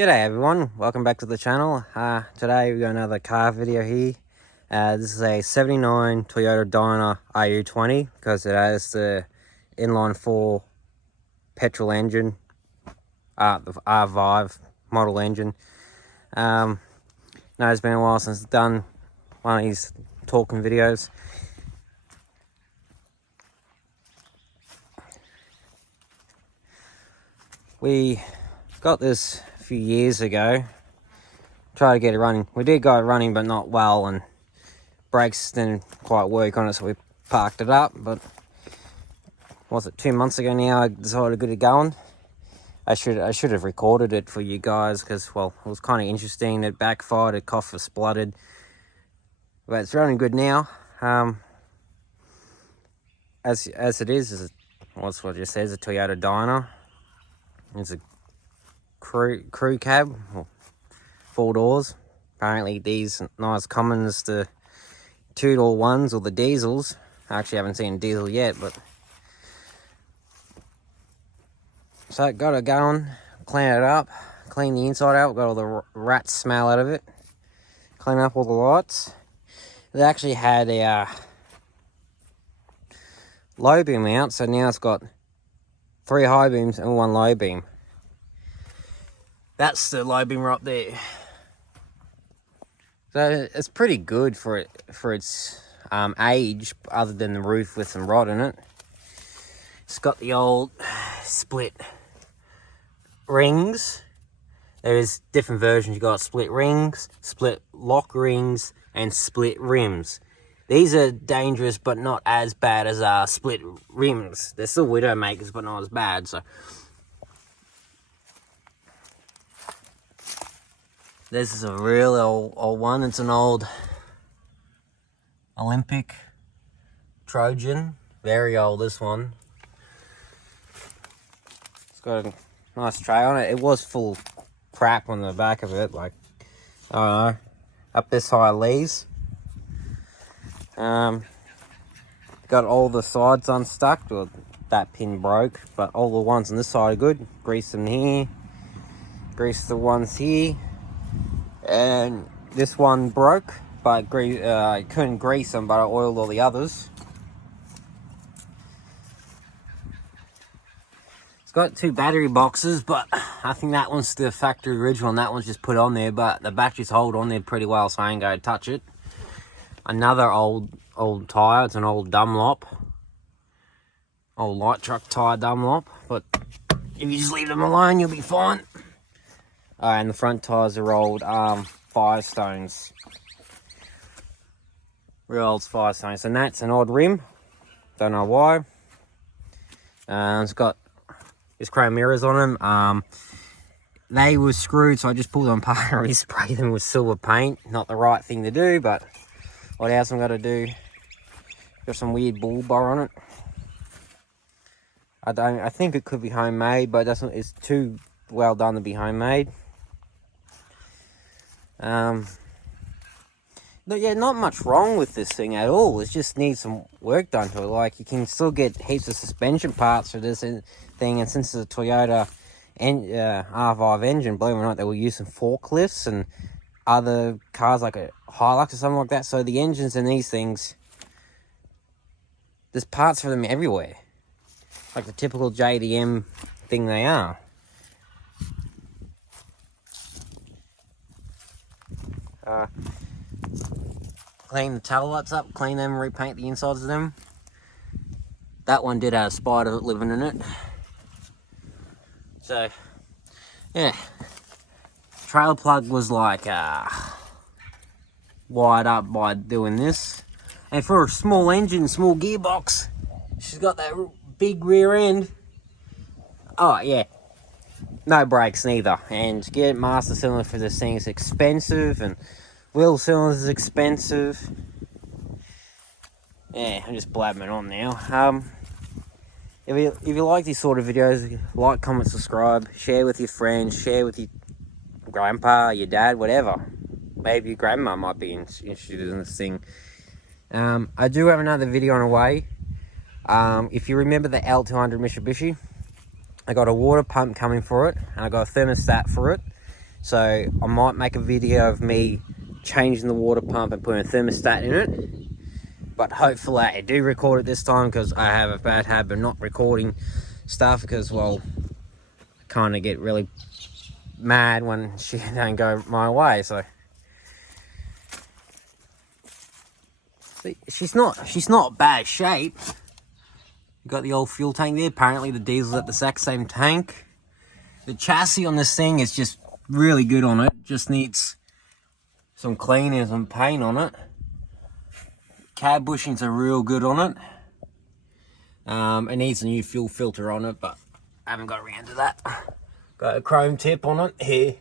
G'day everyone, welcome back to the channel. Today we've got another car video here. This is a 79 Toyota Dyna RU20 because it has the inline 4 petrol engine, the R5 model engine. No, it's been a while since I've done one of these talking videos. We got this a few years ago, tried to get it running. We did go running but not well, and brakes didn't quite work on it, so we parked it up. But was it 2 months ago now I decided to get it going. I should have recorded it for you guys because, well, it was kind of interesting. It backfired, it coughed, it spluttered, but it's running good now. As it is what's what it just says, a Toyota Dyna. It's a crew cab, 4 doors. Apparently these nice commons, the 2-door ones or the diesels. I actually haven't seen a diesel yet, but so got it going, clean it up, clean the inside out, got all the rat smell out of it, clean up all the lights. It actually had a low beam out, so now it's got 3 high beams and 1 low beam. That's the low beam right there. So it's pretty good for its age, other than the roof with some rot in it. It's got the old split rings. There's different versions. You got split rings, split lock rings, and split rims. These are dangerous, but not as bad as split rims. They're still Widowmakers, but not as bad. So this is a real old one. It's an old Olympic Trojan. Very old, this one. It's got a nice tray on it. It was full of crap on the back of it, like, I don't know, up this high leaves. Got all the sides unstuck, or that pin broke, but all the ones on this side are good. Grease them here, grease the ones here, and this one broke, but I couldn't grease them, but I oiled all the others. It's got 2 battery boxes, but I think that one's the factory original and that one's just put on there, but the batteries hold on there pretty well, so I ain't going to touch it. Another old tyre. It's an old Dunlop, old light truck tyre Dunlop, but if you just leave them alone you'll be fine. And the front tyres are old Firestones, real old Firestones, and that's an odd rim, don't know why. It's got these chrome mirrors on them. They were screwed, so I just pulled them apart and resprayed them with silver paint. Not the right thing to do, but what else I'm going to do? Got some weird bull bar on it. I think it could be homemade, but it's too well done to be homemade. Yeah, not much wrong with this thing at all. It just needs some work done to it. Like, you can still get heaps of suspension parts for this thing, and since it's a Toyota R5 engine, believe it or not, they will use some forklifts and other cars like a Hilux or something like that. So the engines in these things, there's parts for them everywhere, like the typical JDM thing they are. Clean the tail lights up, clean them, repaint the insides of them. That one did have a spider living in it. So yeah, trailer plug was like wired up by doing this, and for a small engine, small gearbox, she's got that big rear end. Oh yeah, no brakes neither, and to get master cylinder for this thing is expensive, and wheel cylinders is expensive. Yeah, I'm just blabbing on now. If you like these sort of videos, like, comment, subscribe, share with your friends, share with your grandpa, your dad, whatever. Maybe your grandma might be interested in this thing. I do have another video on the way. If you remember the L200 Mitsubishi, I got a water pump coming for it, and I got a thermostat for it. So I might make a video of me changing the water pump and putting a thermostat in it. But hopefully I do record it this time, because I have a bad habit of not recording stuff, because, well, I kind of get really mad when she don't go my way. So see, she's not bad shape. You got the old fuel tank there. Apparently the diesel's at the exact same tank. The chassis on this thing is just really good on it. Just needs some cleaning and some paint on it. Cab bushings are real good on it. It needs a new fuel filter on it, but I haven't got around to that. Got a chrome tip on it here.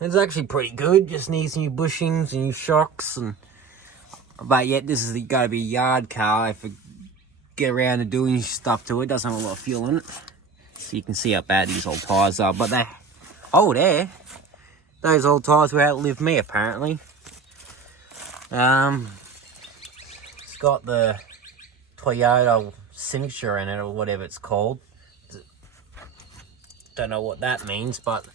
It's actually pretty good. Just needs new bushings and new shocks, but yet this is got to be a yard car. If I get around to doing stuff to it, doesn't have a lot of fuel in it. So you can see how bad these old tyres are, but they're old air. Those old tyres will outlive me, apparently. It's got the Toyota signature in it, or whatever it's called. Don't know what that means, but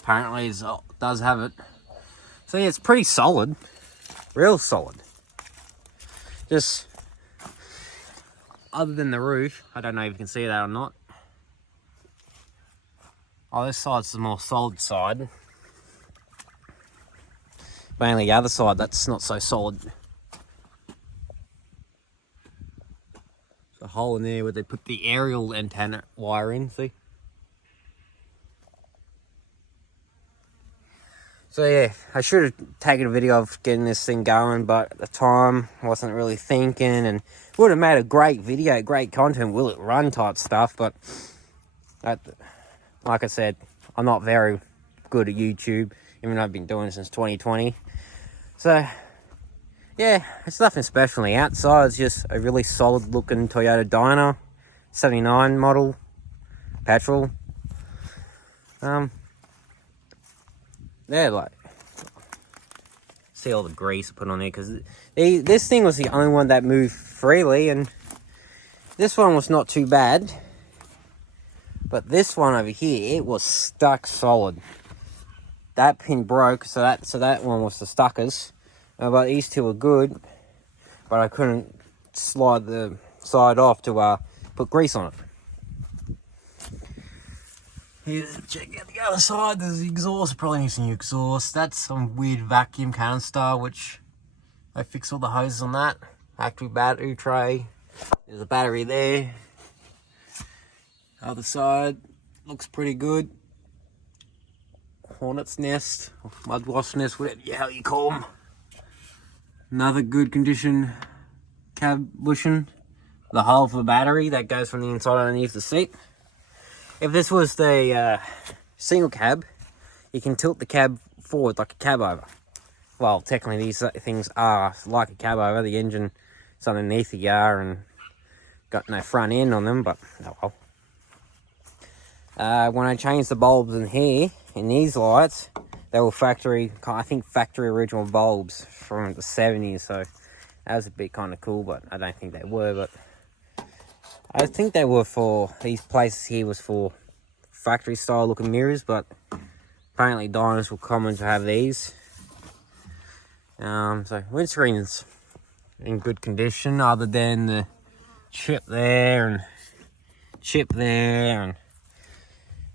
apparently it does have it. So yeah, it's pretty solid. Real solid. Just, other than the roof, I don't know if you can see that or not. Oh, this side's the more solid side. Mainly the other side, that's not so solid. There's a hole in there where they put the aerial antenna wire in, see? So yeah, I should have taken a video of getting this thing going, but at the time I wasn't really thinking, and would have made a great video, great content, will it run type stuff, but like I said, I'm not very good at YouTube, even though I've been doing it since 2020. So yeah, it's nothing special on the outside. It's just a really solid looking Toyota Dyna 79 model petrol. Yeah, like, see all the grease put on there, because this thing was the only one that moved freely, and this one was not too bad. But this one over here, it was stuck solid. That pin broke, so that one was the stuckers. But these two were good, but I couldn't slide the side off to put grease on it. Here's, check out the other side. There's the exhaust. Probably needs a new exhaust. That's some weird vacuum canister, which I fixed all the hoses on that. Factory battery tray. There's a battery there. Other side looks pretty good. Hornet's nest, or mud wasp nest, whatever how you call them. Another good condition cab bushing. The hole for the battery that goes from the inside underneath the seat. If this was the single cab, you can tilt the cab forward like a cab over. Well, technically these things are like a cab over. The engine is underneath the car and got no front end on them, but oh well. When I changed the bulbs in here, in these lights, they were factory original bulbs from the 70s, so that was a bit kind of cool, but I don't think they were, but I think they were for, these places here was for factory style looking mirrors, but apparently Dynas were common to have these. So windscreen's in good condition, other than the chip there and chip there, and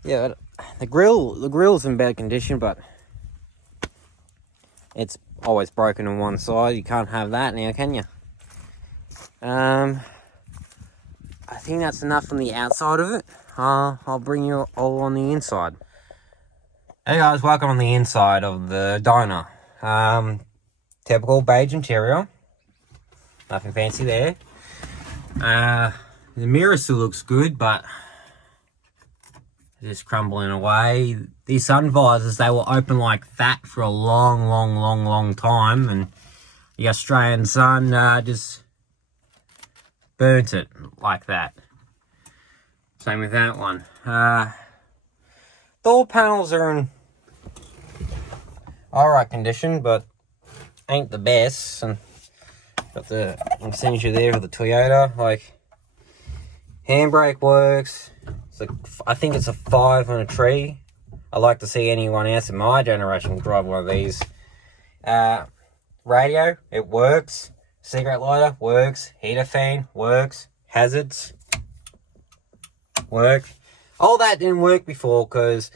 yeah, the grill's in better condition, but it's always broken on one side. You can't have that now, can you? I think that's enough on the outside of it. I'll bring you all on the inside. Hey guys, welcome on the inside of the Dyna. Typical beige interior. Nothing fancy there. The mirror still looks good, but just crumbling away. These sun visors, they were open like that for a long time, and the Australian sun just burnt it like that. Same with that one. Door panels are in alright condition, but ain't the best. And got the signature there for the Toyota. Like, handbrake works. It's like, I think it's a 5 on a tree. I like to see anyone else in my generation drive one of these. Radio, it works. Cigarette lighter, works. Heater fan, works. Hazards, work. All that didn't work before because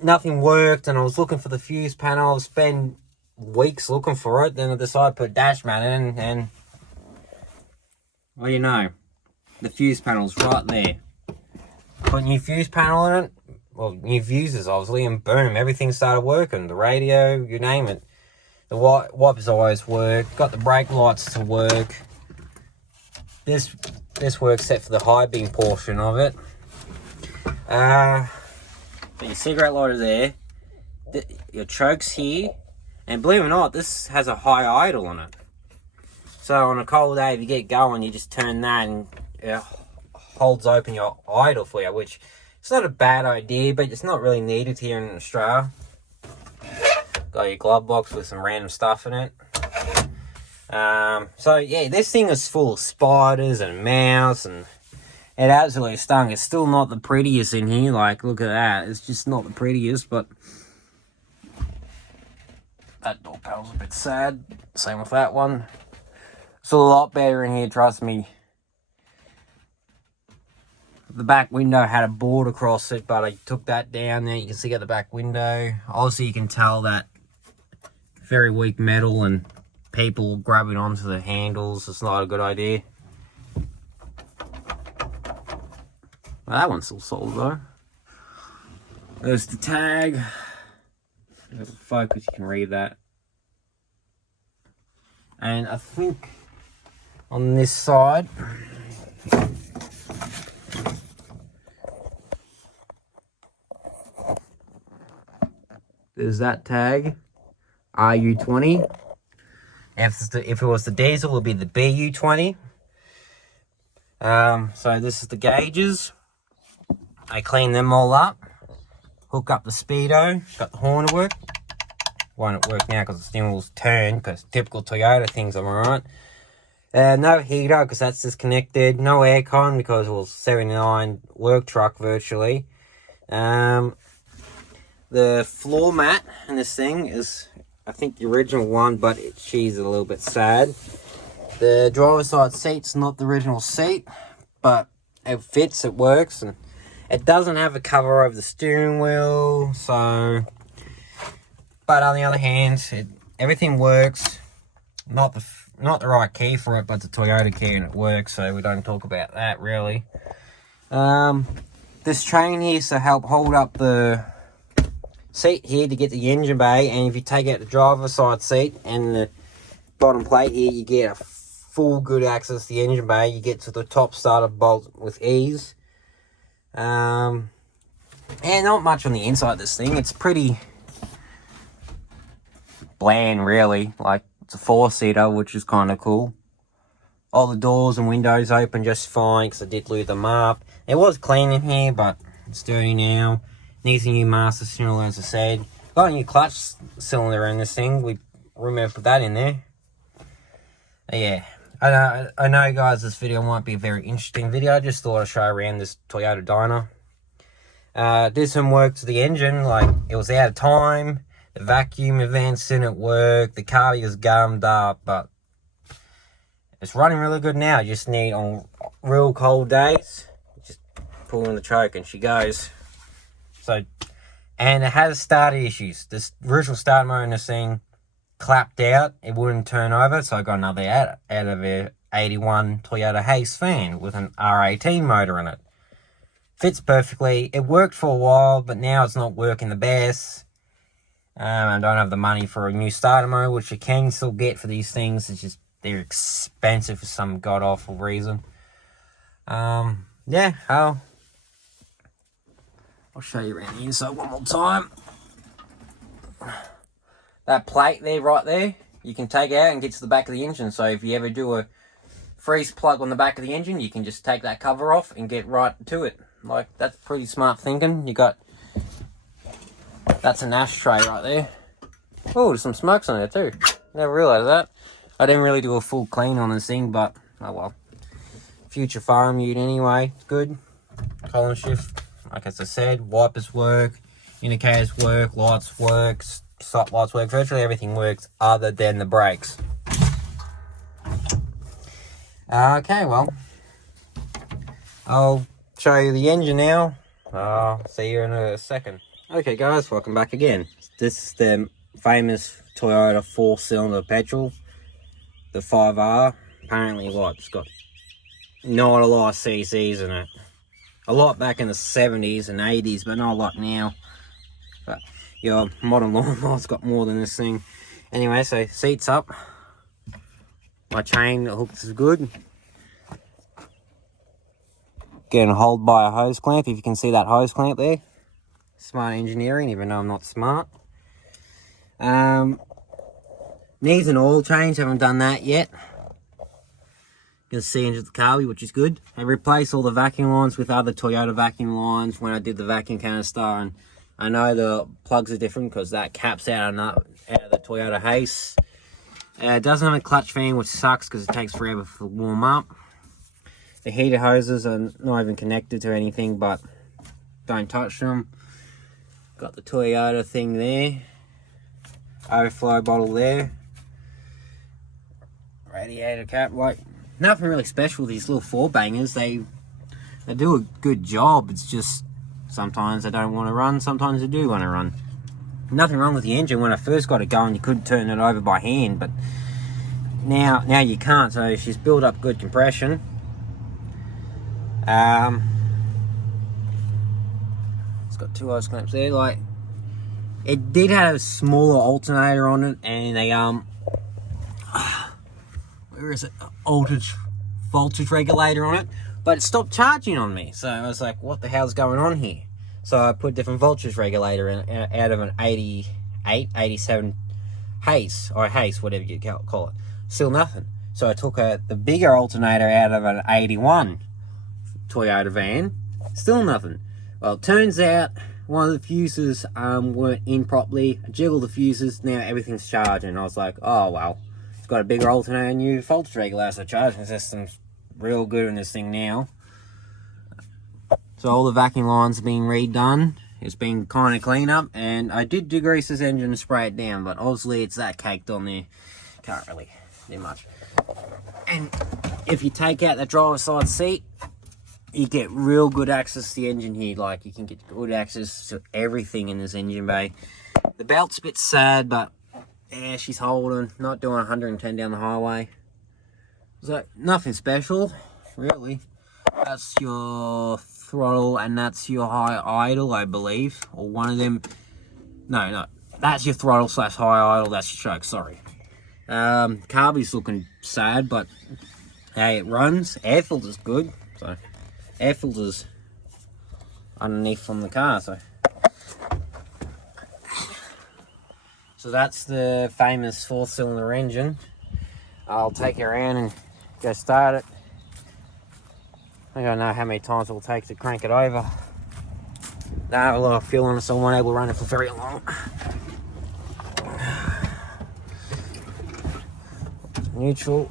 nothing worked, and I was looking for the fuse panel. I spent weeks looking for it. Then I decided to put dash mat in, and what do you know? The fuse panel's right there. Put new fuse panel in it. Well, new fuses obviously, and boom, everything started working. The radio, you name it. The wipers always work. Got the brake lights to work. This works except for the high beam portion of it. But your cigarette lighter there. Your choke's here. And believe it or not, this has a high idle on it. So on a cold day, if you get going, you just turn that and it holds open your idle for you, which it's not a bad idea, but it's not really needed here in Australia. Got your glove box with some random stuff in it. So yeah, this thing is full of spiders and mouse, and it absolutely stung. It's still not the prettiest in here. Like, look at that. It's just not the prettiest, but that door panel's a bit sad. Same with that one. It's a lot better in here, trust me. The back window had a board across it, but I took that down there. You can see at the back window. Also, you can tell that very weak metal and people grabbing onto the handles. It's not a good idea. Well, that one's still solid though. There's the tag. There's the focus, you can read that. And I think on this side, there's that tag, RU20. If it was the diesel, it would be the BU20. So this is the gauges. I clean them all up. Hook up the speedo. Got the horn to work. Won't work now because the steering wheel's turned, because typical Toyota things, am I right? No heater because that's disconnected. No aircon because it was 79 work truck virtually. The floor mat in this thing is, I think, the original one, but she's a little bit sad. The driver's side seat's not the original seat, but it fits, it works, and it doesn't have a cover over the steering wheel, so... But on the other hand, everything works. Not the right key for it, but it's a Toyota key and it works, so we don't talk about that really. This chain here is to help hold up the seat here to get the engine bay, and if you take out the driver's side seat and the bottom plate here, you get a full good access to the engine bay. You get to the top starter bolt with ease. And not much on the inside of this thing. It's pretty bland really. Like, it's a 4-seater, which is kind of cool. All the doors and windows open just fine because I did lube them up. It was clean in here, but it's dirty now. Needs a new master cylinder, as I said. Got a new clutch cylinder in this thing. We remember to put that in there. Yeah, I know guys, this video might be a very interesting video. I just thought I'd show around this Toyota Dyna. Did some work to the engine, like it was out of time. The vacuum vents didn't work. The car was gummed up, but it's running really good now. You just need, on real cold days, just pull in the choke and she goes. So, and it has starter issues. This original start motor in this thing clapped out. It wouldn't turn over, so I got another out of a 81 Toyota Hayes fan with an R18 motor in it. Fits perfectly. It worked for a while, but now it's not working the best. I don't have the money for a new starter motor, which you can still get for these things. It's just, they're expensive for some god-awful reason. Yeah, I'll show you around the inside one more time. That plate there, right there, you can take out and get to the back of the engine. So if you ever do a freeze plug on the back of the engine, you can just take that cover off and get right to it. Like, that's pretty smart thinking. You got... That's an ashtray right there. Oh, there's some smokes on there too. Never realised that. I didn't really do a full clean on this thing, but oh well. Future farm ute anyway. It's good. Column shift, like as I said, wipers work. Indicators work, lights work, stop lights work, virtually everything works other than the brakes. Okay, well, I'll show you the engine now. See you in a second. Okay guys, welcome back again. This is the famous Toyota 4-cylinder petrol, the 5R. Apparently it's got not a lot of CCs in it. A lot back in the 70s and 80s, but not a lot now. But your modern lawnmower's got more than this thing. Anyway, so seats up. My chain hooks is good. Getting hold by a hose clamp, if you can see that hose clamp there. Smart engineering, even though I'm not smart. Needs an oil change, haven't done that yet. You can see into the carby, which is good. I replaced all the vacuum lines with other Toyota vacuum lines when I did the vacuum canister, and I know the plugs are different because that cap's out of the Toyota Hace. It doesn't have a clutch fan, which sucks because it takes forever to warm up. The heater hoses are not even connected to anything, but don't touch them. Got the Toyota thing there. Overflow bottle there. Radiator cap, like nothing really special with these little 4-bangers. They do a good job. It's just sometimes they don't want to run, sometimes they do want to run. Nothing wrong with the engine. When I first got it going, you could turn it over by hand, but now you can't. So she's built up good compression. It's got 2 hose clamps there. Like, it did have a smaller alternator on it, and a where is it? Voltage regulator on it, but it stopped charging on me. So I was like, what the hell's going on here? So I put a different voltage regulator in, out of an 88, 87 Hace, or Hace, whatever you call it. Still nothing. So I took the bigger alternator out of an 81 Toyota van. Still nothing. Well, it turns out one of the fuses weren't in properly. I jiggled the fuses, now everything's charging. I was like, oh well, it's got a bigger alternator and new voltage regulator, so the charging system's real good in this thing now. So all the vacuum lines are being redone. It's been kind of clean up, and I did degrease this engine and spray it down, but obviously it's that caked on there. Can't really do much. And if you take out the driver's side seat, you get real good access to the engine here. Like, you can get good access to everything in this engine bay. The belt's a bit sad, but yeah, she's holding, not doing 110 down the highway. So nothing special, really. That's your throttle, and that's your high idle, I believe, or one of them. No, that's your throttle / high idle. That's your choke. Sorry. Carby's looking sad, but hey, it runs. Air filter's good, so air filter's underneath from the car. So that's the famous 4-cylinder engine. I'll take it around and go start it. I don't know how many times it will take to crank it over. Don't have a lot of fuel in it, so I won't able to run it for very long. Neutral.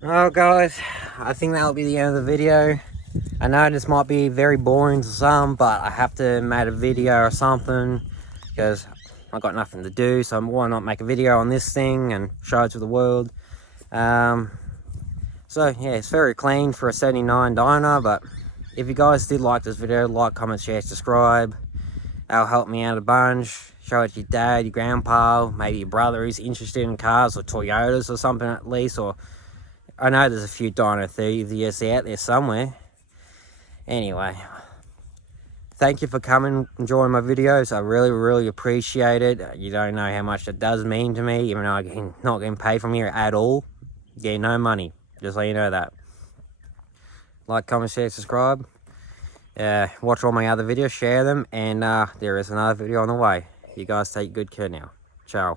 Well guys, I think that'll be the end of the video. I know this might be very boring to some, but I have to make a video or something because I've got nothing to do, so why not make a video on this thing and show it to the world. So yeah, it's very clean for a 79 Dyna, but If you guys did like this video, like, comment, share, subscribe. That'll help me out a bunch. Show it to your dad, your grandpa, maybe your brother who's interested in cars or Toyotas or something at least. Or I know there's a few Dyna enthusiasts out there somewhere. Anyway, thank you for coming and joining my videos. I really appreciate it. You don't know how much it does mean to me, even though I'm not getting paid from here at all. Yeah, no money. Just let you know that. Like, comment, share, subscribe. Watch all my other videos, share them, and there is another video on the way. You guys take good care now. Ciao.